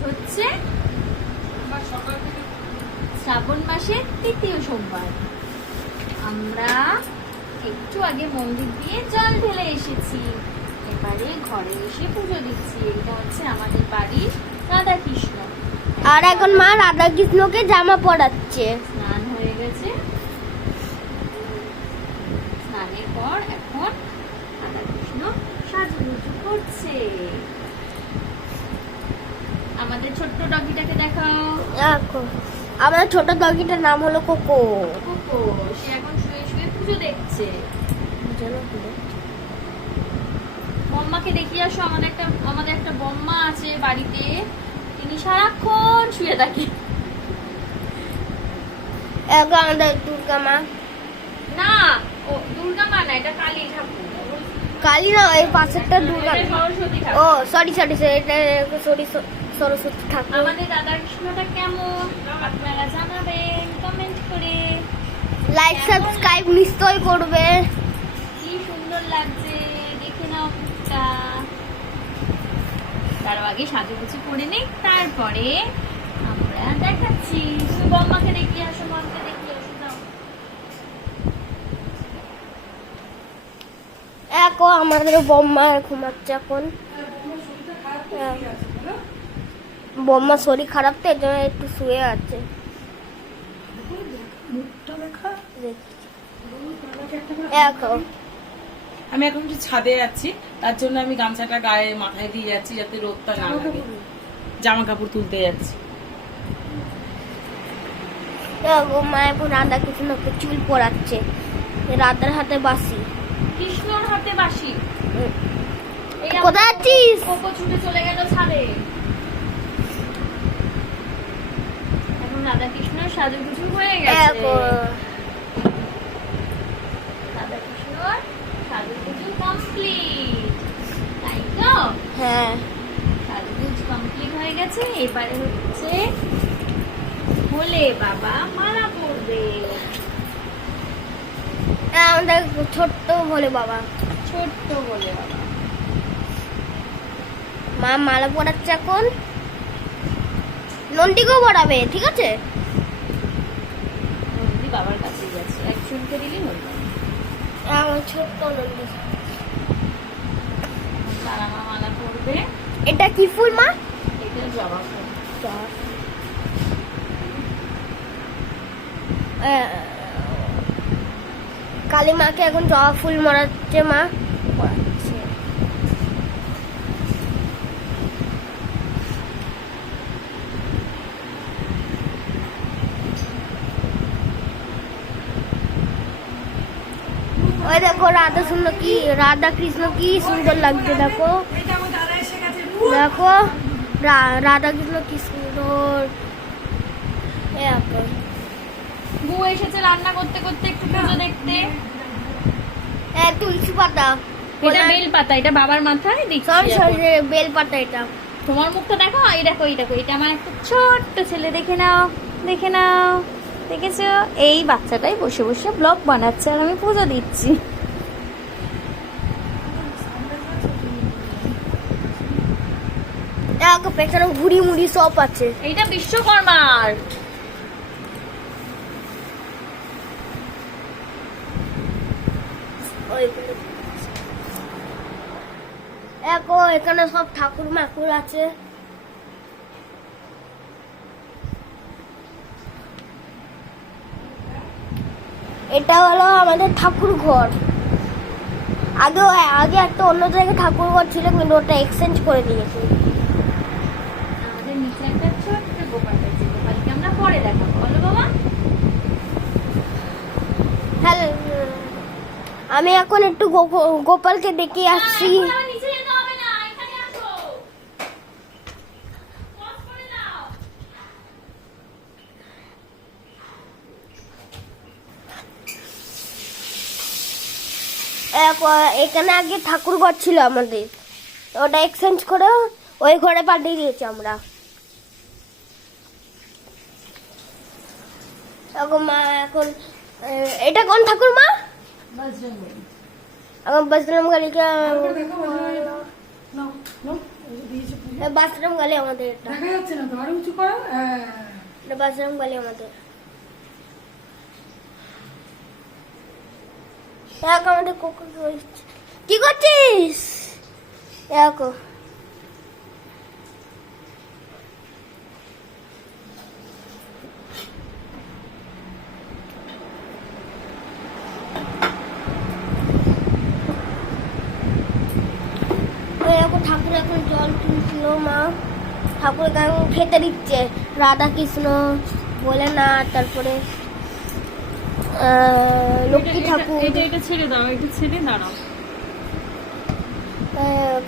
হচ্ছে শ্রাবণ মাসের ৩য় সোমবার। আমরা একটু আগে মন্দির দিয়ে জল ঢেলে এসেছি, এবারে ঘরে এসে পুজো দিচ্ছি। এটা হচ্ছে আমাদের বাড়ির রাধা কৃষ্ণ। আর এখন মা রাধা কৃষ্ণকে জামা পরাচ্ছে। স্নান হয়ে গেছে, স্নানের পর এখন রাধা কৃষ্ণ সাজুগুজু করছে। আমাদের ছোট্ট ডগিটাকে দেখাও। দেখো আমার ছোট ডগিটার নাম হলো কোকো। কোকো সে এখন শুয়ে শুয়ে পুজো দেখছে। বম্মাকে দেখিয়ে আসো। আমাদের একটা বম্মা আছে বাড়িতে, তিনি সারাক্ষণ শুয়ে থাকে। এখন আমাদের দুর্গা মা। না, ও দুর্গা মা না, এটা কালী ঠাকুর। কালী না, এই পাশেরটা দুর্গা। এটা সরস্বতী ও ঠাকুর। সরি এটা সরস্বতী ঠাকুর। আমাদের রাধা কৃষ্ণটা কেমন আপনারা জানাবেন কমেন্ট করে। লাইক সাবস্ক্রাইব নিশ্চয়ই করবে। কি সুন্দর লাগছে, দেখে নাও মুখটা। তার আগে সাজুগুজু করে নেই, তারপরে আমরা দেখাচ্ছি। তুমি বম্মাকে দেখিয়ে আসো, মাকে দেখিয়ে আসো। যাও। এখন আমাদের বম্মা ঘুমাচ্ছে এখন। বম্মা শরীর খারাপ তো, এর জন্য একটু শুয়ে আছে। এখন আমি এখন একটু ছাদে যাচ্ছি, তার জন্য আমি গামছাটা গায়ে মাথায় দিয়ে যাচ্ছি যাতে রোদটা না লাগে। জামা কাপড় তুলতে যাচ্ছি। মা এখন রাধা কৃষ্ণকে চুল পরাচ্ছে। রাধার হাতে বাঁশি। কৃষ্ণর হাতে বাঁশি। এই কোথায় আছিস? কোকো ছুটে চলে গেল ছাদে। এখন রাধা কৃষ্ণের সাজুগুজু হয়ে গেছে। রাধা কৃষ্ণর সাজুগুজু কমপ্লিট, তাই তো? হ্যাঁ, সাজুগুজু কমপ্লিট হয়ে গেছে। এবারে হচ্ছে ভোলে বাবা মালা পরবে। আমাদের ছোট্ট বলে বাবা। ছোট্ট ভোলে বাবা। মা মালা পরাচ্ছে এখন। নন্দিকেও পরাবে, ঠিক আছে? নন্দী বাবার কাছে গেছে, একজনকে দিলি হলো। আমার ছোট্ট নন্দী। তারা মা মালা পরবে। এটা কি ফুল মা? এটা জবা ফুল। কালী মাকে এখন জবা ফুল মারাচ্ছে মা। পরাচ্ছে। ওই দেখো রাধা কৃষ্ণ কি সুন্দর লাগছে। দেখো দেখো রাধা কৃষ্ণ কি সুন্দর। বউ এসেছে রান্না করতে করতে একটু পুজো দেখতে। তুলসী পাতা। এটা বেল পাতা, এটা বাবার মাথায় দিচ্ছি। সরি বেল পাতা এটা। তোমার মুখটা দেখো, এই দেখো এই দেখো, এটা আমার একটা ছোট্ট ছেলে। দেখে নাও, দেখে নাও, দেখেছো? এই বাচ্চাটাই বসে বসে ব্লগ বানাচ্ছে আর আমি পুজো দিচ্ছি। পেছনে ঘুড়ি মুড়ি সব আছে। এইটা বিশ্বকর্মার। এখানে সব ঠাকুর মাকুর আছে। এটা হলো আমাদের ঠাকুর ঘর। আগে একটা অন্য জায়গায় ঠাকুর ঘর ছিল, কিন্তু ওটা এক্সচেঞ্জ করে দিয়েছে। আমাদের নিচে একটা ছোট্ট গোপাল আছে, গোপালকে আমরা পরে দেখাবো। বলো বাবা। হ্যালো, আমি এখন একটু গোপালকে দেখে আসছি। নিচে যেতে হবে না, এখানে আসো। পজ করে নাও। এখানে আগে ঠাকুর ঘর ছিল আমাদের, ওটা এক্সচেঞ্জ করে ওই ঘরে পাঠিয়ে দিয়েছি আমরা। মা এখন এটা কোন ঠাকুর মা? এখন বজরং বলীকে বাথরুম গালি আমাদের এটা। দেখা যাচ্ছে না তো, আরো উঁচু করো। এটা বাথরুম গালি আমাদের। এক আমাদের কোকো কি করছিস? এক ঠাকুর এখন জল তুলছিল মা, ঠাকুর এখন খেতে দিচ্ছে রাধা কৃষ্ণ বলে না, তারপরে লক্ষ্মী ঠাকুর, এটা ছেড়ে দাও, এটা ছেড়ে দাঁড়াও।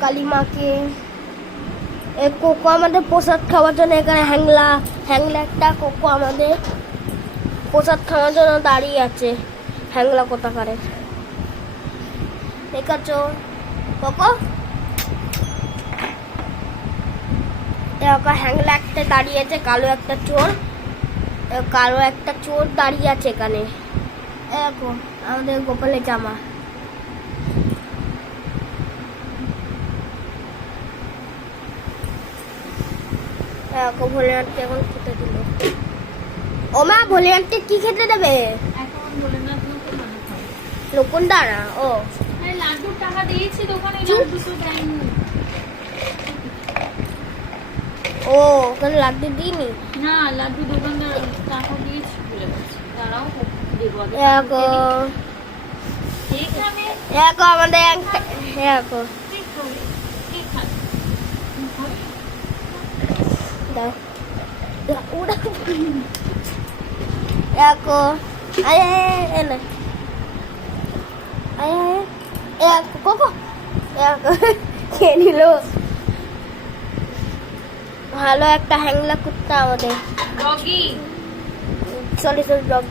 কালী মাকে, কোকো আমাদের প্রসাদ খাওয়ার জন্য এখানে হ্যাংলা একটা কোকো আমাদের প্রসাদ খাওয়ার জন্য দাঁড়িয়ে আছে। হ্যাংলা কোথাকারে ঠিক আছে কোকো? হ্যাংলা একটা দাঁড়িয়ে আছে, কালো একটা চোর দাঁড়িয়ে আছে এখানে। দেখো আমাদের গোপালের জামা। দেখো ভোলে আন্টি এখন খেতে দিল। ও মা, ভোলে আন্টি কি খেতে দেবে? এখন বলে না নতুন মানুষ খাবে। লকুন দাঁড়া। ও আরে লাড্ডুর টাকা দিয়েছি দোকানে, লাড্ডু তো দেয়নি। ও ওখানে লাড্ডু দিইনি। না, লাড্ডু দোকানদার টাকা দিয়েছি বলে গেছে। দাঁড়াও দেবো আগে। দেখো এখানে দেখো আমাদের একটা দেখো কি খাবে? কি খাবে? খাবে? দাও ওরা দেখো আরে এনে আরে কোকো দেখো খেয়ে নিল। ভালো একটা হ্যাংলা কুত্তা আমাদের। Doggy sorry dog